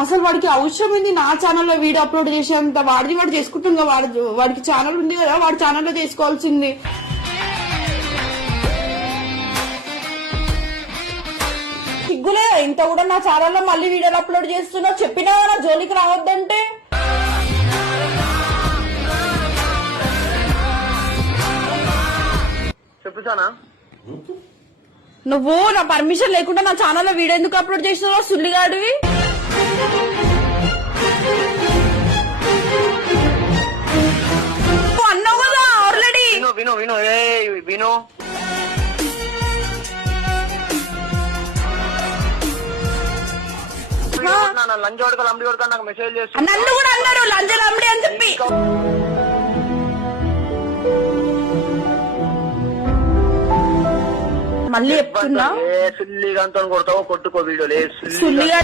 అసలు వాడికి అవసరం ఉంది నా ఛానల్లో వీడియో అప్లోడ్ చేసేంత, వాడిది వాడు చేసుకుంటుందా, వాడికి ఛానల్ ఉంది కదా, వాడి ఛానల్లో చేసుకోవాల్సింది. సిగ్గులే ఇంత కూడా నా ఛానల్లో మళ్ళీ వీడియోలు అప్లోడ్ చేస్తున్నా, చెప్పినా నా జోలికి రావద్దంటే. చెప్పుతానా? నువ్వు నా పర్మిషన్ లేకుండా నా ఛానల్లో వీడియో ఎందుకు అప్లోడ్ చేసినావో సుల్లిగాడివి. అన్నావు కదా ఆల్రెడీ. విను విను విను లంచ్ కొడుకు లంబడి కొడుకు నాకు మెసేజ్ చేసి నన్ను కూడా అన్నారు లంచ్ లంబడి అని చెప్పి. మళ్ళీ చెప్తున్నా సుల్లిగా కొడతావో కొట్టుకో వీడియోలు. సుల్లిగా